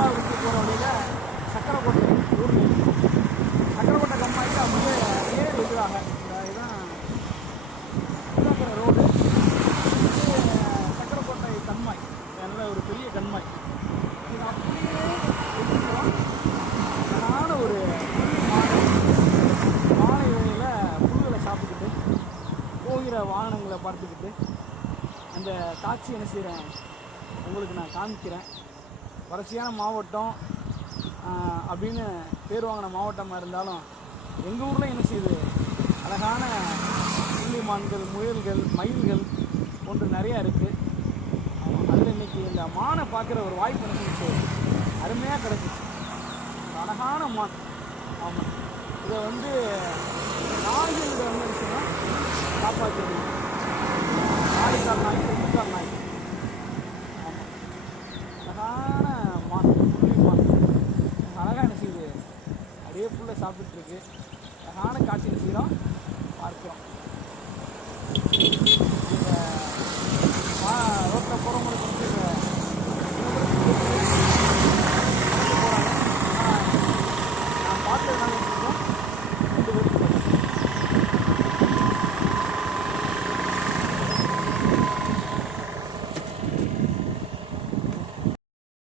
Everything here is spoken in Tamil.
திருவிழாவுக்கு போகிற வழியில் சக்கரைக்கோட்டை ஊரில் சக்கரைக்கோட்டை கம்மாய்க்கு அப்படியே நேர் எதிராக இதுதான் ரோடு. சக்கரைக்கோட்டை கண்மாய், நல்ல ஒரு பெரிய கண்மாய். இது அப்படியே அழகான ஒரு மாலை வேளையில் புல்களை சாப்பிட்டுக்கிட்டு போகிற வாகனங்களை பார்த்துக்கிட்டு அந்த காட்சி என்ன செய்கிறேன் உங்களுக்கு நான் காமிக்கிறேன். வறட்சியான மாவட்டம் அப்படின்னு பேர் வாங்கின மாவட்டமாக இருந்தாலும் எங்கள் ஊரில் என்ன செய்யுது அழகான புள்ளிமான்கள், முயல்கள், மயில்கள் போன்று நிறையா இருக்குது. அதில் இன்றைக்கி இந்த மானை பார்க்குற ஒரு வாய்ப்பு இருந்துச்சு, அருமையாக கிடச்சிச்சு. அழகான மான். ஆமாம், இதை வந்து நாய்கள் வந்து விஷயம் காப்பாற்றிடுது. நாய்க்கால் நாய், கொம்புக்கால் நாய். ஆமாம், அழகான மான், புள்ளி மான். அழகாக என்ன செய்யுது அப்படியே புல்லை சாப்பிட்டுருக்கு. அழகான காட்சி என்ன செய்கிறோம் பார்க்குறோம்.